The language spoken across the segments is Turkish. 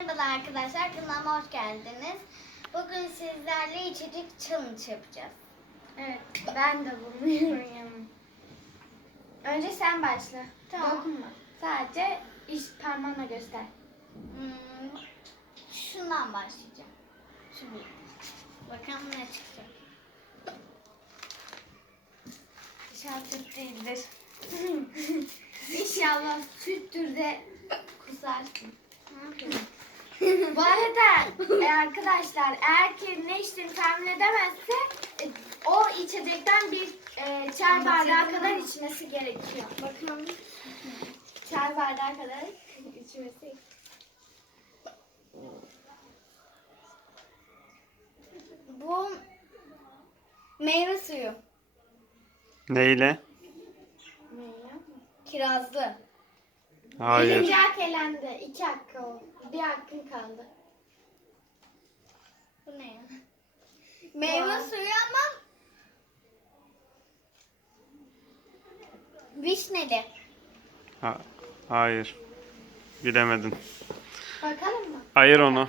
Merhaba arkadaşlar, kanalıma hoş geldiniz. Bugün sizlerle içecek challenge yapacağız. Evet, ben de bilmiyorum. Önce sen başla. Tamam. Dokunma. Sadece iş parmağına göster. Hmm, şundan başlayacağım. Bir. Bakalım ne çıkacak. İnşallah süt değildir. İnşallah süttür de kusarsın. Ne yapayım? Bu arada e, arkadaşlar eğer ki ne içtiğini tahmin edemezse e, o içecekten bir e, çay bardağı kadar içmesi gerekiyor. Bakalım. Çay bardağı kadar içmesi Bu meyve suyu. Neyle? Kirazlı. Hayır. Birinci hak elendi. İki hakkı oldu. Bir hakkın kaldı. Bu ne ya? Meyve suyu ama vişneli. Ha- hayır. Bilemedin. Bakalım mı? Ayır onu.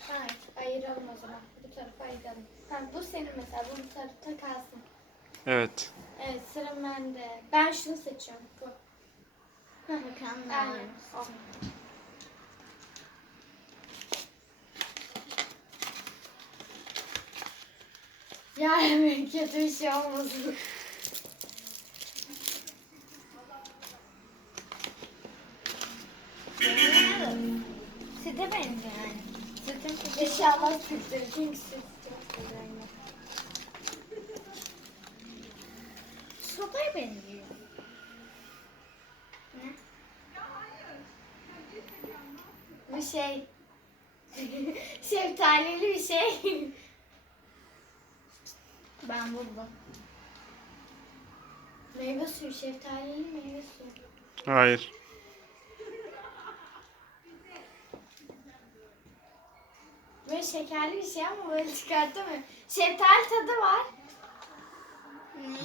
Hayır. Ayıralım o zaman. Bu tarafa ayıralım. Tamam, bu senin mesela. Bunu tarafta kalsın. Evet. Evet sıra bende. Ben şunu seçiyorum. Bu. Bakalım ne Aynen. var. o. Ya evet, kötü bir şey olmasın. Süte benziyor yani. Sütün sütü. İnşallah süttür. Çünkü süt çok güzel. Sopaya benziyor. Ne? Bu şey. Şeftalili bir şey. Ben buldum. meyve suyu, şeftalili meyve suyu. Hayır. Böyle şekerli bir şey ama böyle çıkartamıyorum. Şeftali tadı var.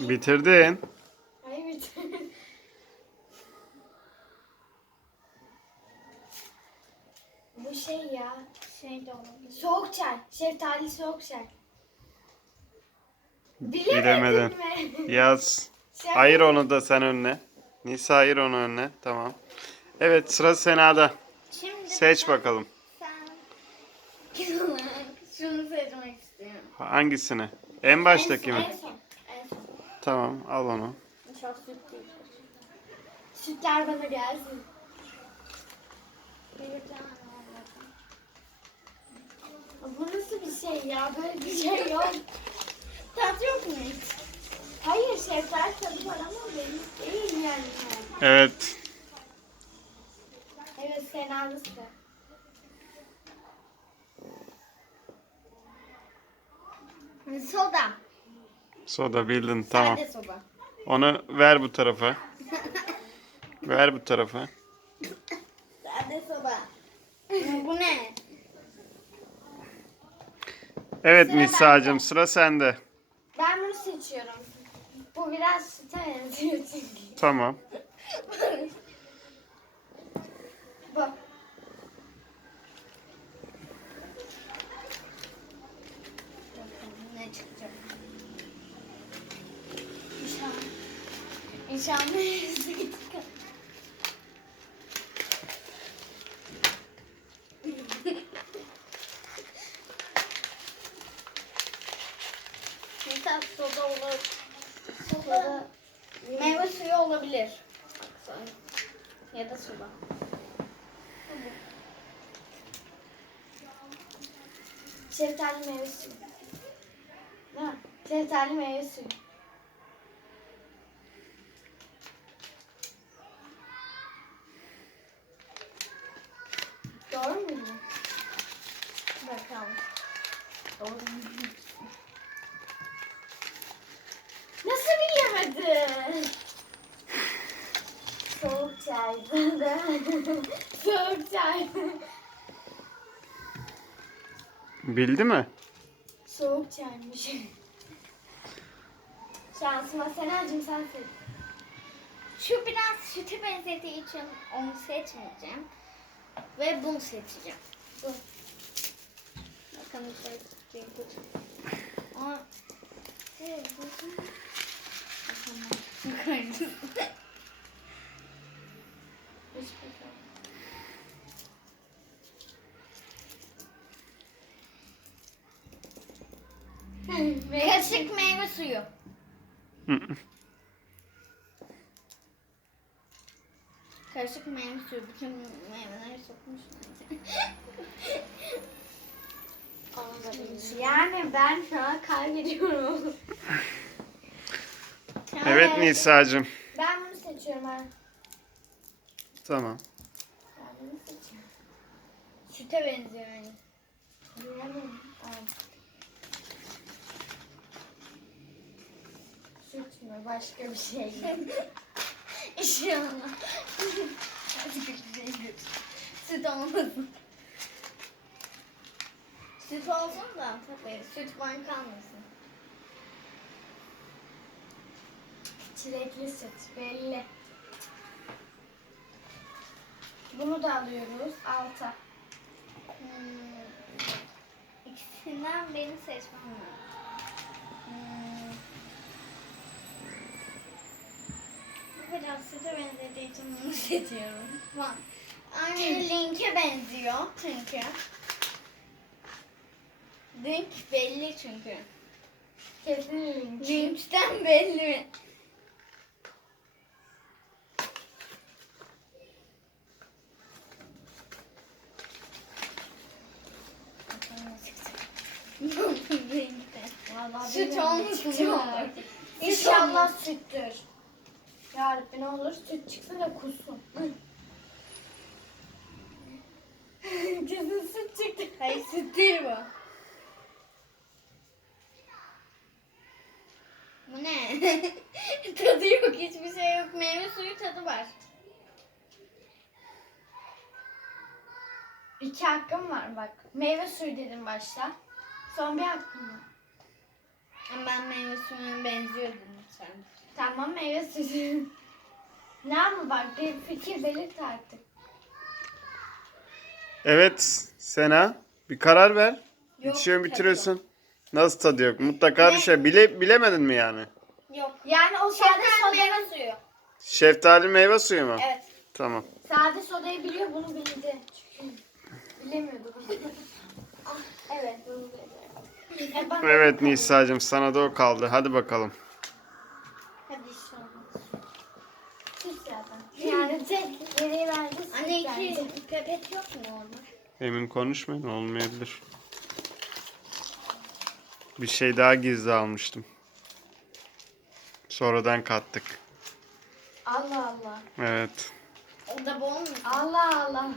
Bitirdin. Hayır bitirmedim. Bu şey ya. Şey de olabilir. Soğuk çay. Şeftali soğuk çay. Bilemedin. mi? Yaz. Şaka- Ayır onu da sen önüne. Nisa ayır onu önüne. Tamam. Evet sıra Sena'da. Şimdi Seç bakalım. sen şunu seçmek istiyorum. Hangisini? En baştaki En mi? son. En son. Tamam al onu. Çok süt değil. Sütler bana gelsin. Olmadı. Bu nasıl bir şey ya? Böyle bir şey yok. Tat yok mu hiç? Hayır şeftali tadı var ama benim değil yani. Evet. Evet sıra. Soda. Soda bildin tamam. Sade soda. Onu ver bu tarafa. Ver bu tarafa. Sade soda. Bu ne? Evet Sıra Nisa'cığım sıra sende. Ben bunu seçiyorum. Bu biraz süte benziyor çünkü. Tamam. Bu. Bakalım ne çıkacak. İnşallah. İnşallah. soda olur. Soda. Meyve suyu olabilir. Ya da soda. Şeftali meyve suyu. Mi? Şeftali meyve suyu. Doğru mu? Bakalım. Doğru mu? Bilemedin? Soğuk çay. Soğuk çay. Bildi mi? Soğuk çaymış. Şansıma Sena'cığım sen seç. Şu biraz sütü benzediği için onu seçmeyeceğim. Ve bunu seçeceğim. Bu. Bakalım şey şey bu. Bakalım. Kaşık meyve suyu. Karışık meyve suyu. Bütün meyveleri sokmuş. Yani ben şu an kaybediyorum. Evet Nisa'cığım. Ben bunu seçiyorum ha. Tamam. Ben bunu seçiyorum. Süte benziyor yani. Bilemedim. Süt mü? Başka bir şey mi? İnşallah. Başka bir şey yok. Süt olmasın. Süt olsun da tabii süt var kalmasın. Çilekli süt belli. Bunu da alıyoruz. Alta. Hmm. İkisinden birini seçmem lazım. Hmm. Bu biraz süte benzediği için bunu seçiyorum. Bak. Aynı Link'e benziyor çünkü. Link belli çünkü. Kesin Link'ten belli. Süt ne olur. İnşallah süttür. Ya Rabbi ne olur süt çıksın da kussun. Kesin süt çıktı. Hayır süt değil bu. Bu ne? tadı yok hiçbir şey yok. Meyve suyu tadı var. İki hakkım var bak. Meyve suyu dedim başta. Son bir hakkım var. Ama ben meyve suyuna benziyordum sen. Tamam meyve suyu. ne ama bak bir fikir belirt artık. Evet Sena. Bir karar ver. Yok, İçiyorsun tadı bitiriyorsun. Nasıl tadı yok? Mutlaka bir şey. Bile, bilemedin mi yani? Yok. Yani o sade soda, meyve suyu. Şeftali meyve suyu mu? Evet. Tamam. sade sodayı biliyor bunu bildi. Çünkü bilemiyordu bunu. Ah, evet bunu bildi. Evet Nisa'cığım sana da o kaldı. Hadi bakalım. Hadi. Yani tek Anne iki yok mu? Emin konuşmayın olmayabilir. Bir şey daha gizli almıştım. Sonradan kattık. Allah Allah. Evet. O da bol mu? Allah Allah.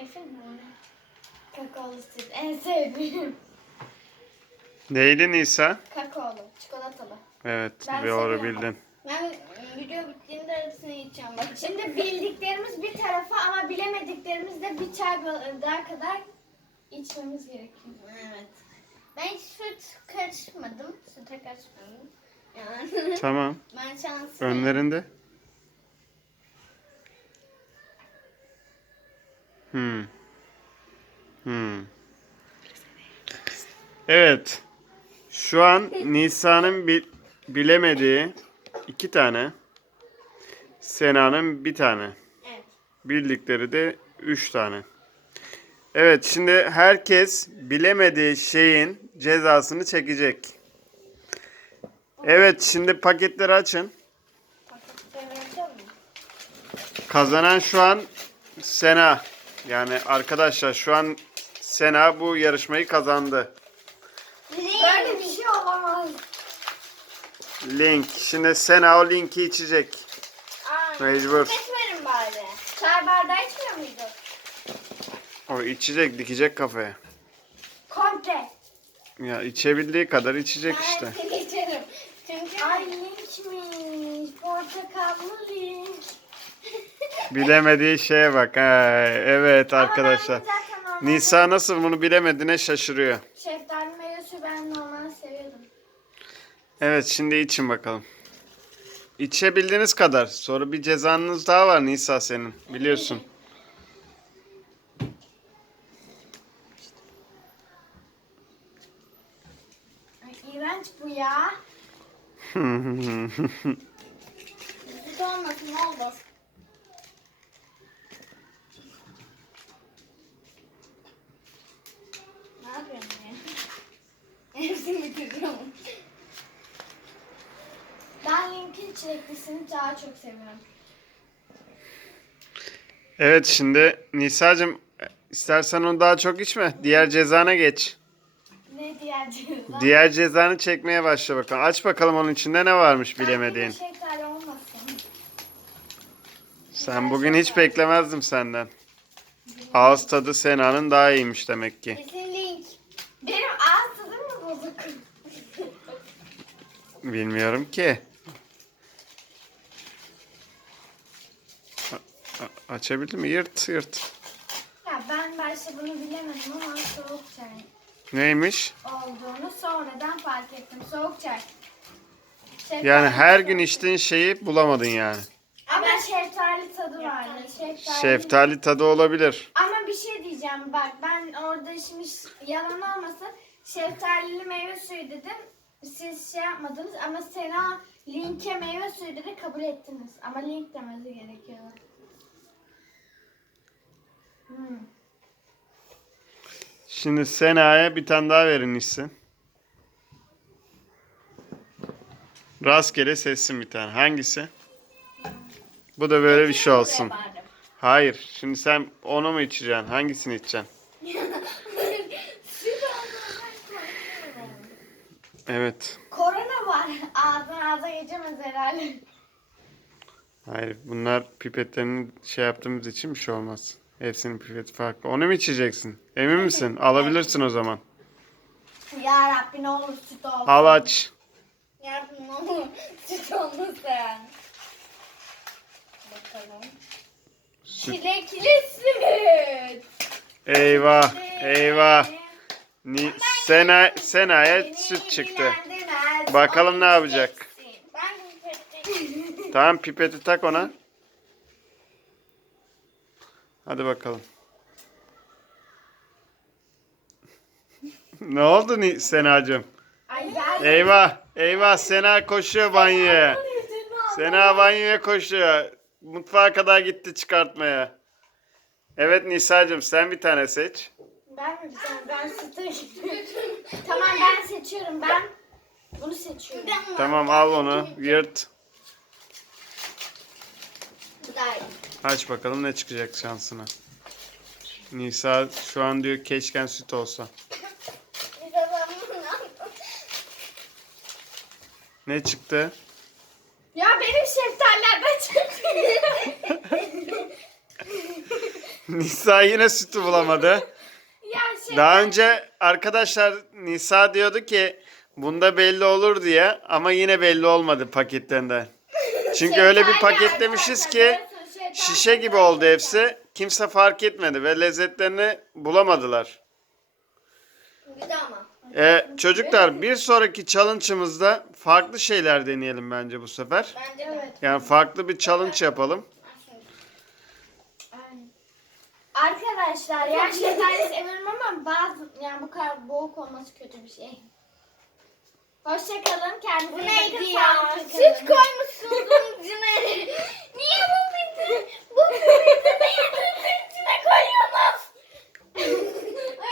Kefir mi o? Kakaolu süt en sevdiğim. Neydi Nisa? Kakaolu, çikolatalı. Evet Ben doğru seviyorum. bildin. Ben video bittiğinde hepsini yiyeceğim. Bak Şimdi bildiklerimiz bir tarafa ama bilemediklerimiz de bir çay bardağı kadar içmemiz gerekiyor. Evet. Ben hiç süt karışmadım. Süte karışmadım. Yani Tamam. ben şanslıyım. Önlerinde. Hmm. Hmm. Evet. Şu an Nisa'nın bi- bilemediği iki tane. Sena'nın bir tane. Evet. Bildikleri de üç tane. Evet şimdi herkes bilemediği şeyin cezasını çekecek. Evet şimdi paketleri açın. Kazanan şu an Sena. Yani arkadaşlar şu an Sena bu yarışmayı kazandı. Böyle bir şey olamaz. Link. Şimdi Sena o linki içecek. Aa, Mecbur. Geçmedim bari. Çay bardağı içmiyor muyduk? O içecek dikecek kafaya. Komple. Ya içebildiği kadar içecek Ben işte. hepsini içerim. Çünkü Ay linkmiş. Portakallı link. Bilemediği şeye bak. Ha, evet arkadaşlar. Nisa nasıl bunu bilemediğine şaşırıyor. Şeftali meyve suyu ben normalde seviyordum. Evet şimdi için bakalım. içebildiğiniz kadar. Sonra bir cezanız daha var Nisa senin. Biliyorsun. Ay, iğrenç bu ya. Süt olmasın ne olur. Ne yapıyorsun ya? Hepsini bitireceğim. Ben Link'in çileklisini daha çok seviyorum. evet şimdi Nisa'cığım istersen onu daha çok içme. Diğer cezana geç. Ne diğer ceza? Diğer cezanı çekmeye başla bakalım. Aç bakalım onun içinde ne varmış bilemediğin. Bir şeftali olmasın. Sen bugün hiç beklemezdim senden. Ağız tadı Sena'nın daha iyiymiş demek ki. Kesin link. Benim ağız tadım mı bozuk? Bilmiyorum ki. Açabildin mi? Yırt yırt. ya ben başta bunu bilemedim ama soğuk çay Neymiş? olduğunu sonradan fark ettim. Soğuk çay. Şeftali Yani her tadı- gün içtiğin şeyi bulamadın yani. Ama şeftali tadı vardı. Şeftali. Şeftali tadı olabilir. Ama bir şey diyeceğim bak ben orada şimdi ş- yalan olmasın şeftalili meyve suyu dedim. Siz şey yapmadınız ama Sena Link'e meyve suyu dedi kabul ettiniz. Ama Link demesi gerekiyordu. Şimdi Sena'ya bir tane daha verin içsin. Rastgele seçsin bir tane. Hangisi? Bu da böyle bir şey olsun. Hayır. Şimdi sen onu mu içeceksin? Hangisini içeceksin? Evet. Korona var. Ağzına ağza geçemez herhalde. Hayır. Bunlar pipetlerini şey yaptığımız için bir şey olmaz. Hepsinin pipeti farklı. Onu mu içeceksin? Emin misin? Alabilirsin o zaman. Ya Rabbi ne olur süt olsun. Al aç. Yardım ne olur. Süt olmasın. Bakalım. Süt. Çilekli süt. Eyvah. Eyvah. Ni Sena Sena'ya süt çıktı. Bakalım ne yapacak. Ben. Tamam pipeti tak ona. Hadi bakalım. ne oldu Ni Sena'cığım? Eyvah. Eyvah Sena koşuyor banyoya. Sena banyoya koşuyor. Mutfağa kadar gitti çıkartmaya. Evet Nisa'cığım sen bir tane seç. Ben mi bir tane? Ben sütü Tamam ben seçiyorum. Ben bunu seçiyorum. Tamam al onu yırt. Bu da iyi. Aç bakalım ne çıkacak şansına. Nisa şu an diyor keşken süt olsa. Ne çıktı? Ya benim şeftalilerden çıktı. Nisa yine sütü bulamadı. ya şey Daha önce arkadaşlar Nisa diyordu ki bunda belli olur diye ama yine belli olmadı paketlerinden. Çünkü öyle bir paketlemişiz ki şişe gibi oldu hepsi. Kimse fark etmedi ve lezzetlerini bulamadılar. De ama. Ee, çocuklar bir sonraki challenge'ımızda farklı şeyler deneyelim bence bu sefer. Bence de. Evet. Yani farklı bir challenge yapalım. Arkadaşlar ya şeftali seviyorum ama bazı yani bu kadar boğuk olması kötü bir şey. Hoşçakalın. Kendinize iyi neydi bakın. ya? sağlıklı Süt kalın. koymuşsunuz bunun içine. Niye bu bitti? Bu bitti. Niye bunun içine koyuyorsunuz?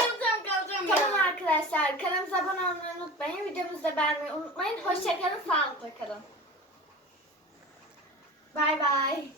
Ayılacağım kalacağım Tamam ya. arkadaşlar kanalımıza abone olmayı unutmayın. Videomuzu da beğenmeyi unutmayın. Hoşçakalın. Sağlıkla kalın. Bay bay.